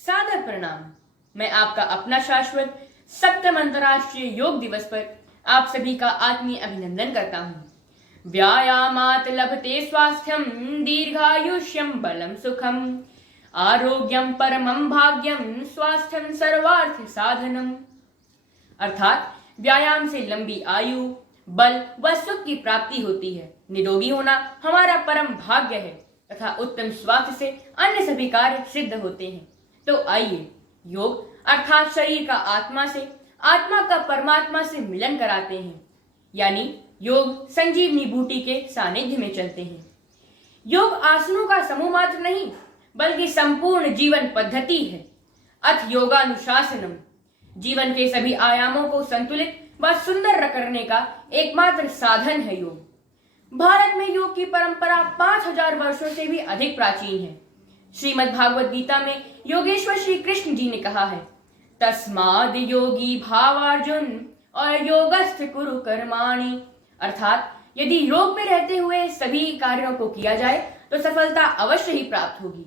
सादर प्रणाम। मैं आपका अपना शाश्वत 7वें अंतर्राष्ट्रीय योग दिवस पर आप सभी का आत्मीय अभिनंदन करता हूँ। व्यायामात् लभते स्वास्थ्यम दीर्घायुष्यम बलम सुखम आरोग्यम परमं भाग्यम स्वास्थ्यम सर्वार्थ साधनम। अर्थात व्यायाम से लंबी आयु, बल व सुख की प्राप्ति होती है। निरोगी होना हमारा परम भाग्य है तथा उत्तम स्वास्थ्य से अन्य सभी कार्य सिद्ध होते हैं। तो आइए योग अर्थात शरीर का आत्मा से, आत्मा का परमात्मा से मिलन कराते हैं, यानी योग संजीवनी बूटी के सानिध्य में चलते हैं। योग आसनों का समूह मात्र नहीं बल्कि संपूर्ण जीवन पद्धति है। अथ योगानुशासनम जीवन के सभी आयामों को संतुलित व सुंदर करने का एकमात्र साधन है योग। भारत में योग की परंपरा 5000 वर्षों से भी अधिक प्राचीन है। श्रीमद् भागवत गीता में योगेश्वर श्री कृष्ण जी ने कहा है, तस्माद् योगी भावार्जुन और योगस्थ कुरु कर्माणि। अर्थात यदि योग में रहते हुए सभी कार्यों को किया जाए तो सफलता अवश्य ही प्राप्त होगी।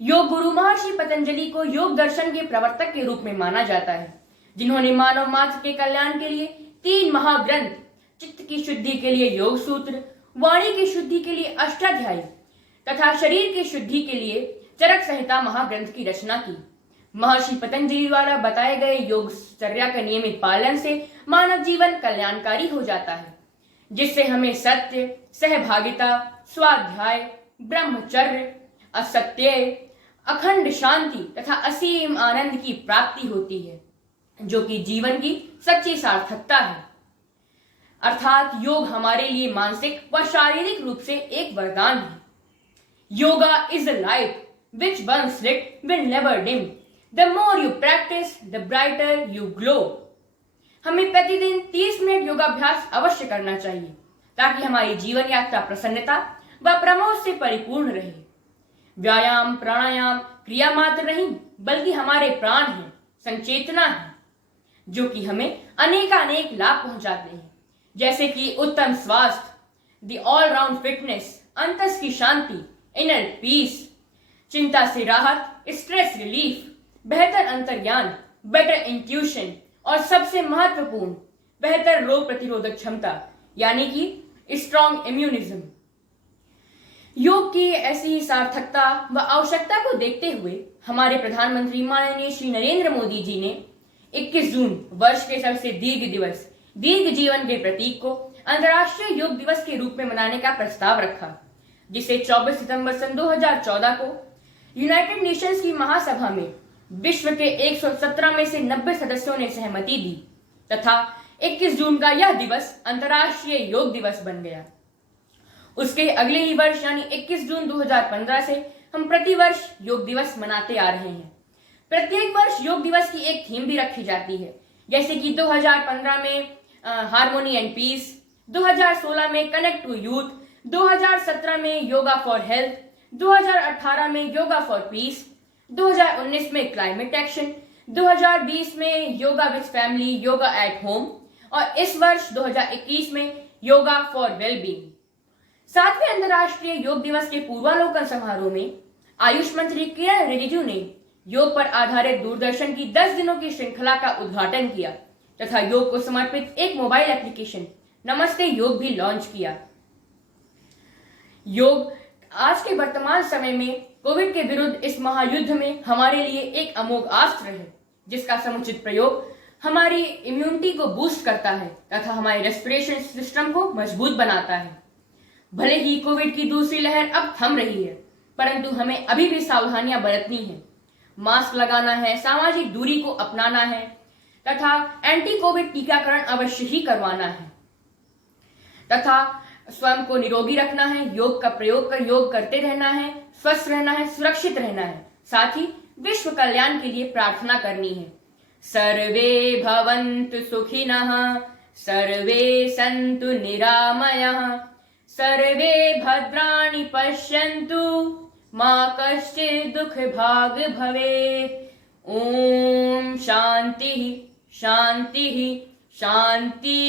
योग गुरु महर्षि पतंजलि को योग दर्शन के प्रवर्तक के रूप में माना जाता है, जिन्होंने मानव मात्र के कल्याण के लिए 3 महाग्रंथ, चित्त की शुद्धि के लिए योग सूत्र, वाणी की शुद्धि के लिए अष्टाध्यायी तथा शरीर की शुद्धि के लिए चरक संहिता महाग्रंथ की रचना की। महर्षि पतंजलि द्वारा बताए गए योगचर्या का नियमित पालन से मानव जीवन कल्याणकारी हो जाता है, जिससे हमें सत्य, सहभागिता, स्वाध्याय, ब्रह्मचर्य, असत्य, अखंड शांति तथा असीम आनंद की प्राप्ति होती है, जो कि जीवन की सच्ची सार्थकता है। अर्थात योग हमारे लिए मानसिक व शारीरिक रूप से एक वरदान है। Yoga is a light which once lit will never dim. The more you practice, the brighter you glow. हमें प्रतिदिन 30 मिनट योगाभ्यास अवश्य करना चाहिए ताकि हमारी जीवन यात्रा प्रसन्नता व प्रमोद से परिपूर्ण रहे। व्यायाम प्राणायाम क्रिया मात्र नहीं बल्कि हमारे प्राण हैं, संचेतना है, जो कि हमें अनेकानेक लाभ पहुंचाते हैं, जैसे कि उत्तम स्वास्थ्य, द ऑलराउंड फिटनेस, अंतस की शांति, इनर पीस, चिंता से राहत, स्ट्रेस रिलीफ, बेहतर अंतर्ज्ञान, बेटर इंट्यूशन और सबसे महत्वपूर्ण बेहतर रोग प्रतिरोधक क्षमता यानी कि स्ट्रॉन्ग इम्यूनिज्म। योग की ऐसी ही सार्थकता व आवश्यकता को देखते हुए हमारे प्रधानमंत्री माननीय श्री नरेंद्र मोदी जी ने 21 जून वर्ष के सबसे दीर्घ दिवस, दीर्घ जीवन के प्रतीक को अंतर्राष्ट्रीय योग दिवस के रूप में मनाने का प्रस्ताव रखा, जिसे 24 सितंबर सन 2014 को यूनाइटेड नेशंस की महासभा में विश्व के 117 में से 90 सदस्यों ने सहमति दी तथा 21 जून का यह दिवस अंतर्राष्ट्रीय योग दिवस बन गया। उसके अगले ही वर्ष यानी 21 जून 2015 से हम प्रतिवर्ष योग दिवस मनाते आ रहे हैं। प्रत्येक वर्ष योग दिवस की एक थीम भी रखी जाती है, जैसे कि 2015 में हार्मोनी एंड पीस, 2016 में कनेक्ट टू यूथ, 2017 में योगा फॉर हेल्थ, 2018 में योगा फॉर पीस, 2019 में क्लाइमेट एक्शन, 2020 में yoga with family, yoga at home और इस वर्ष 2021 में योगा फॉर वेलबींग। 7वें अंतर्राष्ट्रीय योग दिवस के पूर्वावलोकन समारोह में आयुष मंत्री किरण रिजिजू ने योग पर आधारित दूरदर्शन की 10 दिनों की श्रृंखला का उद्घाटन किया तथा योग को समर्पित एक मोबाइल एप्लीकेशन नमस्ते योग भी लॉन्च किया। योग आज के वर्तमान समय में कोविड के विरुद्ध इस महायुद्ध में हमारे लिए एक अमोघ अस्त्र है, जिसका समुचित प्रयोग हमारी इम्यूनिटी को बूस्ट करता है तथा हमारे रेस्पिरेशन सिस्टम को मजबूत बनाता है। भले ही कोविड की दूसरी लहर अब थम रही है, परंतु हमें अभी भी सावधानियां बरतनी है। मास्क लगाना है, सामाजिक दूरी को अपनाना है तथा एंटी कोविड टीकाकरण अवश्य ही करवाना है तथा स्वयं को निरोगी रखना है, योग का प्रयोग कर योग करते रहना है, स्वस्थ रहना है, सुरक्षित रहना है, साथ ही विश्व कल्याण के लिए प्रार्थना करनी है। सर्वे भवन्तु सुखिनः, सर्वे सन्तु निरामयः, सर्वे भद्राणि पश्यन्तु, मा कश्चित् दुःख भाग् भवेत्। ओम शांति शांति शांति।